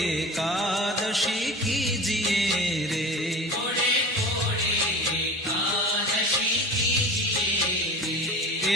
एकादशी कीजिए रे, कोडे कोडे एकादशी कीजिए रे,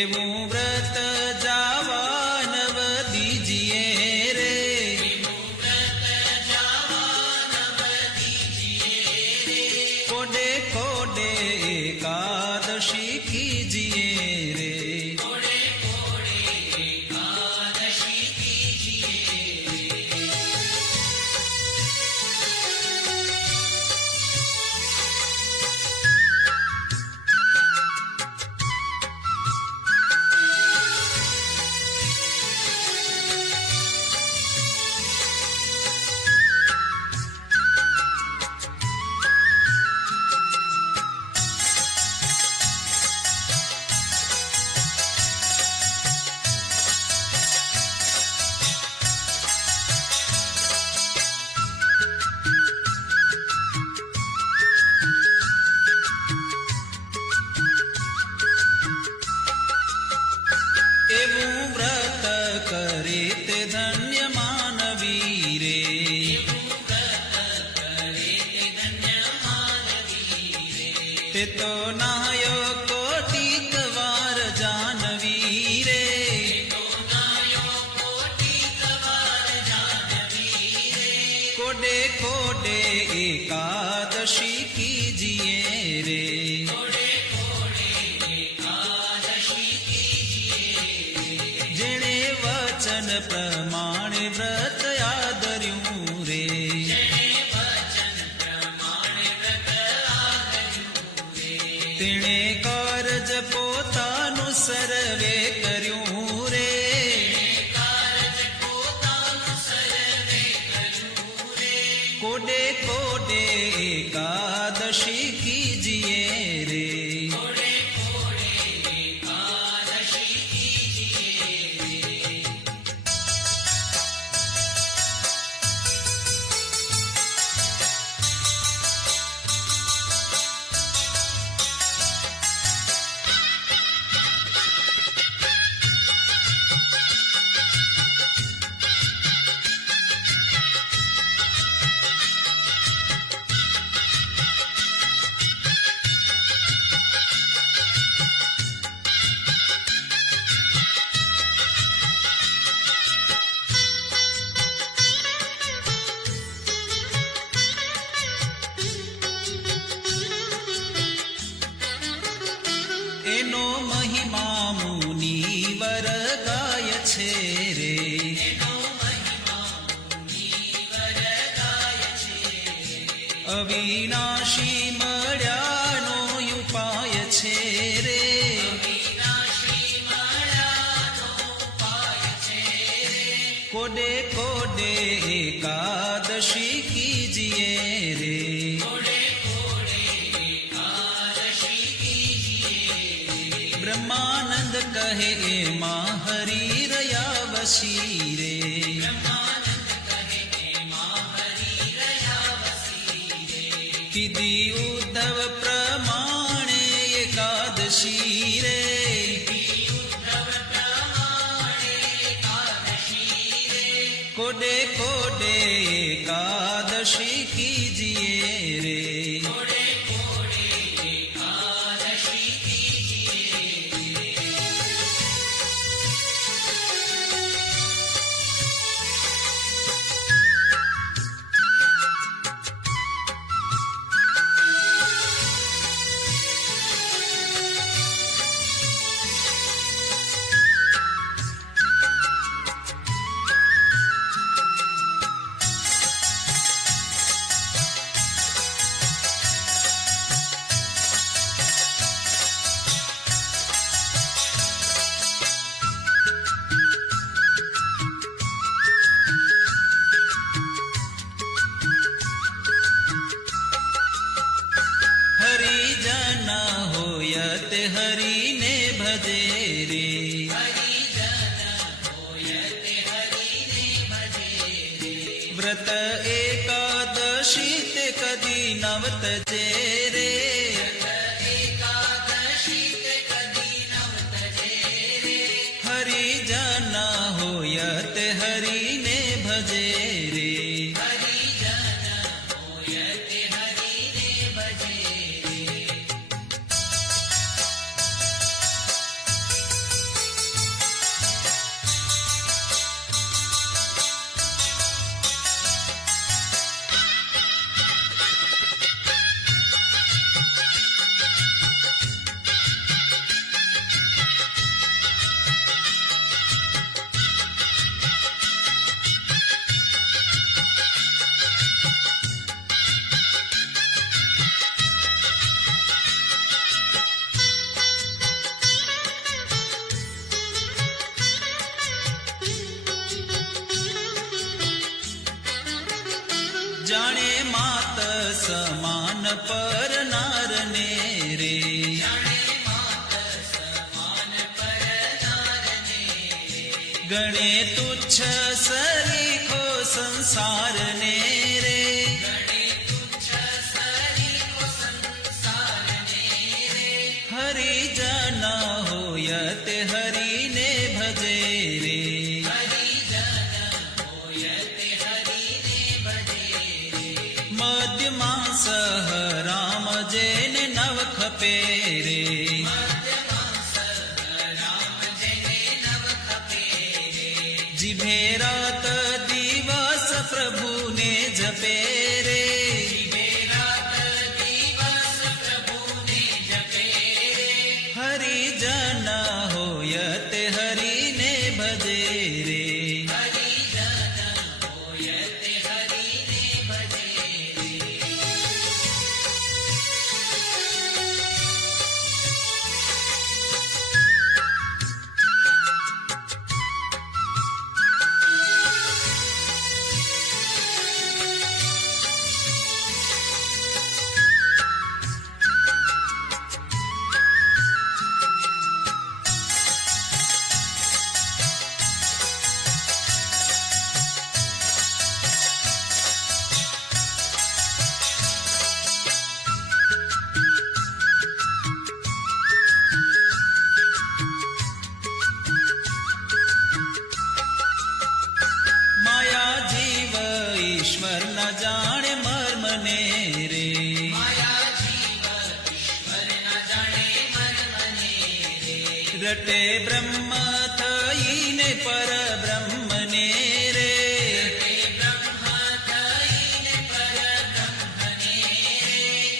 एवं व्रत जावा नव दीजिए रे, एवं व्रत जावा नव दीजिए रे, कोडे कोडे एकादशी कीजिए रे, कोडे कोडे एकादशी कीजिए रे। एवं व्रत करे ते धन्य मानवी रे, एवं व्रत करे ते धन्य मानवी रे, ते तो नायो कोटिक वार जानवी रे, तो नायो कोटिक वार जानवी रे, कोडे कोडे एकादशी कीजिए रे, कोडे कोडे एकादशी कीजिए रे, जेणे वचन प्रमाणे व्रत आदर्યું रे, जेणे वचन प्रमाणे व्रत आदर्યું रे, तेणे કારજ પોતાનું સર્વે કર્યું રે, કારજ પોતાનું સર્વે કર્યું રે, કોડે કોડે એકાદશી કીજીએ રે, કોડે કોડે એકાદશી કીજીએ રે। એનો મહિમા મુનિવર ગાય છે રે, એનો મહિમા મુનિવર ગાય છે રે, અવિનાશી મળ્યાનો ઉપાય છે રે, વિનાશી મળ્યાનો ઉપાય છે રે, કોડે કોડે એકાદશી કીજીએ રે, કોડે કોડે એકાદશી કીજીએ રે, બ્રહ્માનંદ કહે એમાં હરી રહ્યા વસી રે, બ્રહ્માનંદ કહે એમાં હરિ રહ્યા વસી રે, કીધી ઉદ્ધવ પ્રમાણે એકાદશી રે, ઉદ્ધવ પ્રમાણે એકાદશી રે, કોડે કોડે એકાદશી કીજીએ રે, કોડે કોડે એકાદશી કીજીએ રે। હરિને ભજે રે. વ્રત એકાદશી તે કદી નવ તજે રે. હરિજન હોય તે હરિને ભજે રે. જાણે માત સમાન પરનારને રે. ગણે તુચ્છ સરીખો સંસારને રે. હરિજન હોય તે હરિને ભજે રે. મધ્યમાં સહ રામ જેને નવ ખપે રે. જીભે રાત દિવસ પ્રભુને જપે રે. હરિજન હોય તે હરિને ભજે રે. માયા જીવ ઈશ્વર ન જાણે મર્મને રે. રટે બ્રહ્મ થઈને પરબ્રહ્મને રે.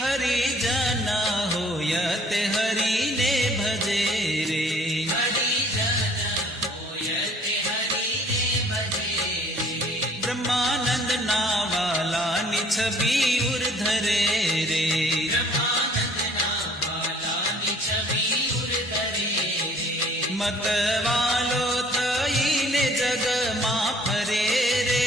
હરિજન હોય તે હરિને ભજે રે. બ્રહ્માનંદ ના વાલાની છબી ઉર્ધરે રે. મતવાલો થઈને જગમાં ફરે રે.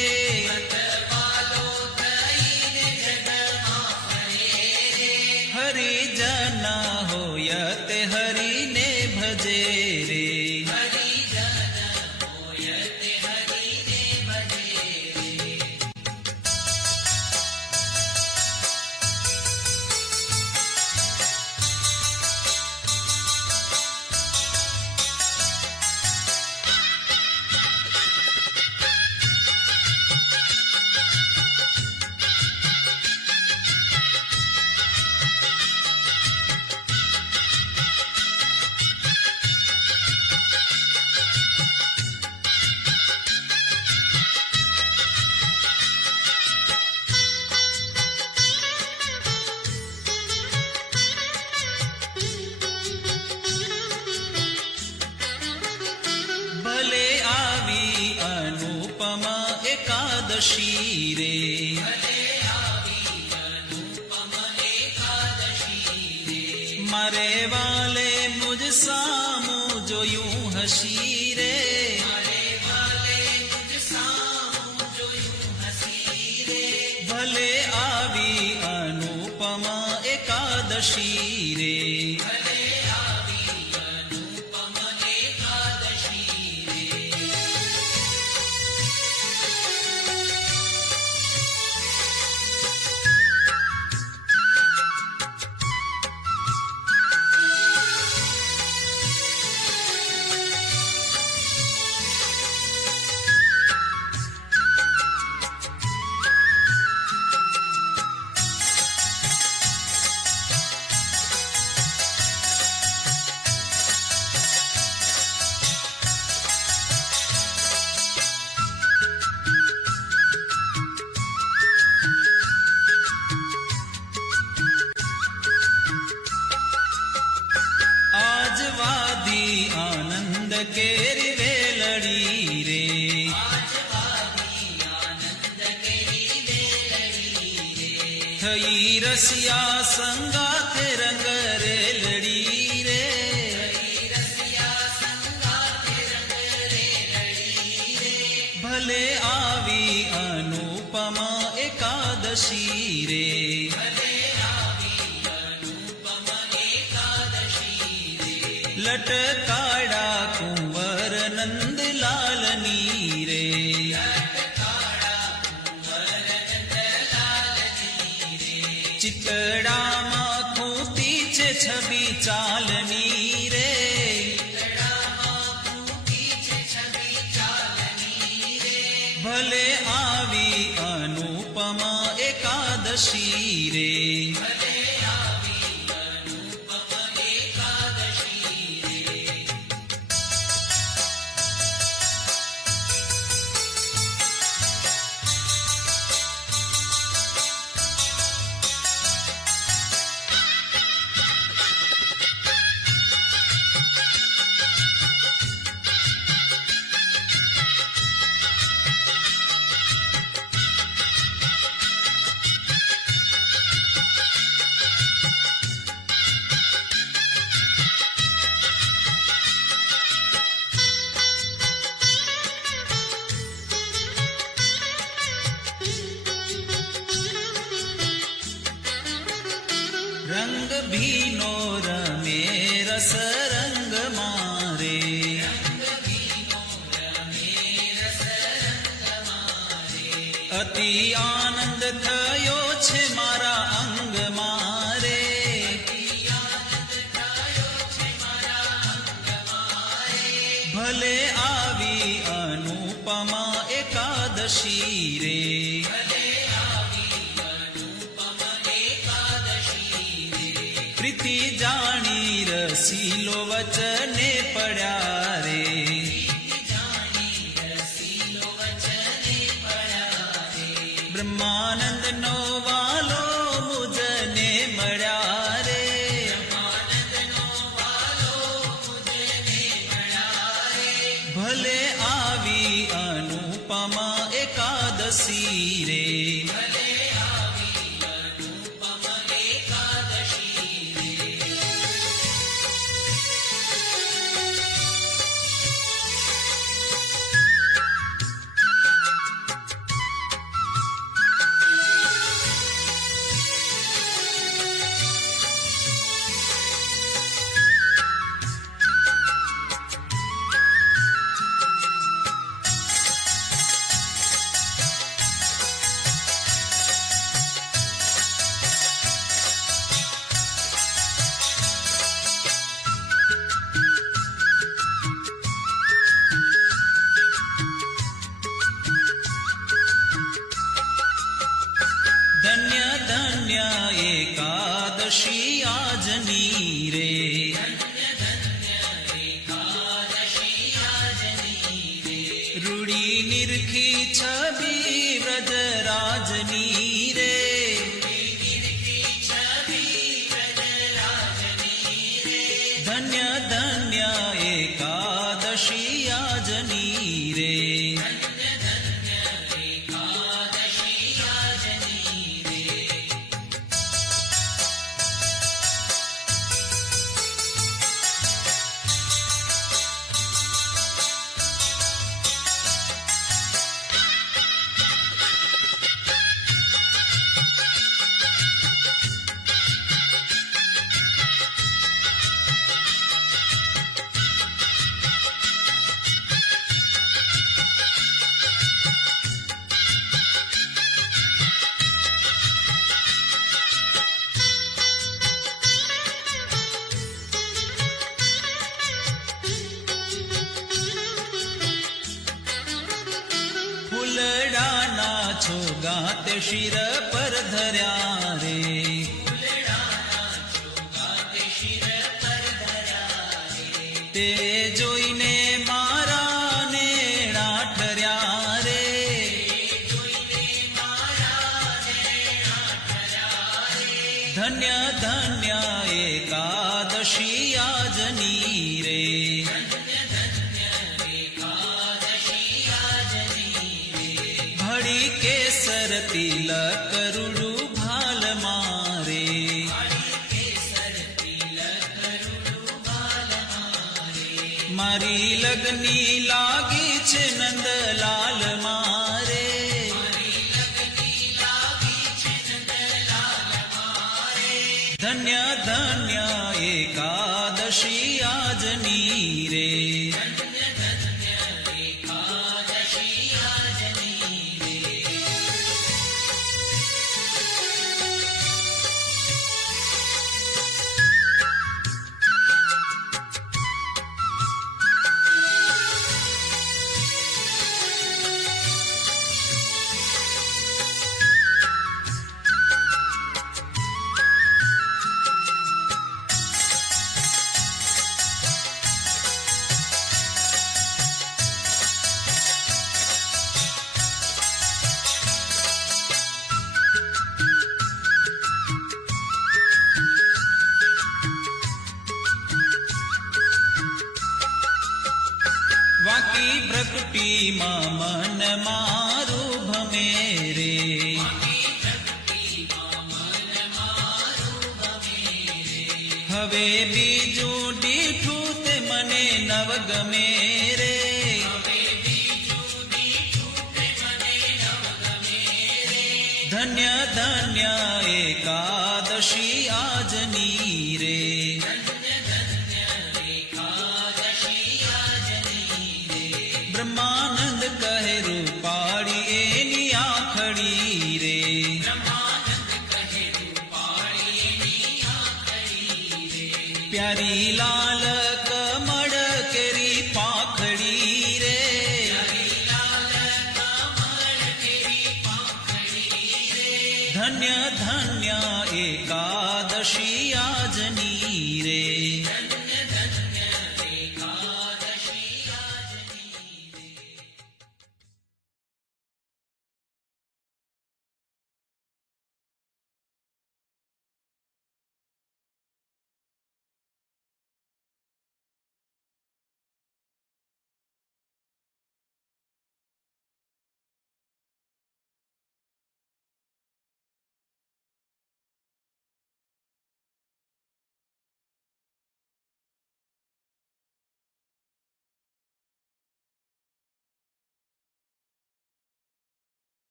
હરિજન હોય તે હરિને ભજે રે. ભલે આવી અનુપમ એકાદશી રે. મારે વાલે મુજ સામું જોયું હસી રે. ભલે આવી અનુપમ એકાદશી રે. કેરી વેલડી રે. આજ વાવી આનંદ કેરી વેલડી રે. થઈ રસિયા સંગાથે રંગ રેલડી રે. રસિયા સંગાથે રંગ રેલડી રે. ભલે આવી અનુપમા એકાદશી રે. ભલે આવી અનુપમ એકાદશી રે. લટકાડા કુંવર નંદલાલની રે. ચિતડામાં ખૂતી છે છબી ચાલની રે. ભલે આવી અનુપમા એકાદશી રે. રંગ ભીનો રમે રસ રંગ મારે. અતિ આનંદ થયો છે મારા અંગ મારે. ભલે આવી અનુપમા એકાદશી રે. પ્રીતિ જાણી રસીલો વચને પડ્યા રે. બ્રહ્માનંદ નો વાલો મુજને મળ્યા રે. ભલે આવી અનુપમા એકાદશી રે. ધન્ય ધન્ય એકાદશી આજની રે. રૂડી નિરખી છબી વ્રજરાજની રે. ધન્ય ધન્ય એકાદશી આજની રે. છો ગાતે શિર પર ધર્યા રે. તે જોઈને મારા નેણા ઠર્યા રે. ધન્ય ધન્ય એકાદશી આજની રે. મારી લગની લાગી છે નંદલાલ મારે, ધન્ય ધન્ય એકાદશી આજની રે. વાકી પ્રકૃતિમાં મન મારું ભમે રે, હવે બીજું દીઠું તે મને નવ ગમે રે. ધન્ય ધન્ય એકાદશી આજની રે. બ્રહ્માનંદ કહે રૂપાળી એની આખડી રે, પ્યારી લાલ કમળ કેરી પાખડી રે. ધન્ય ધન્ય એકા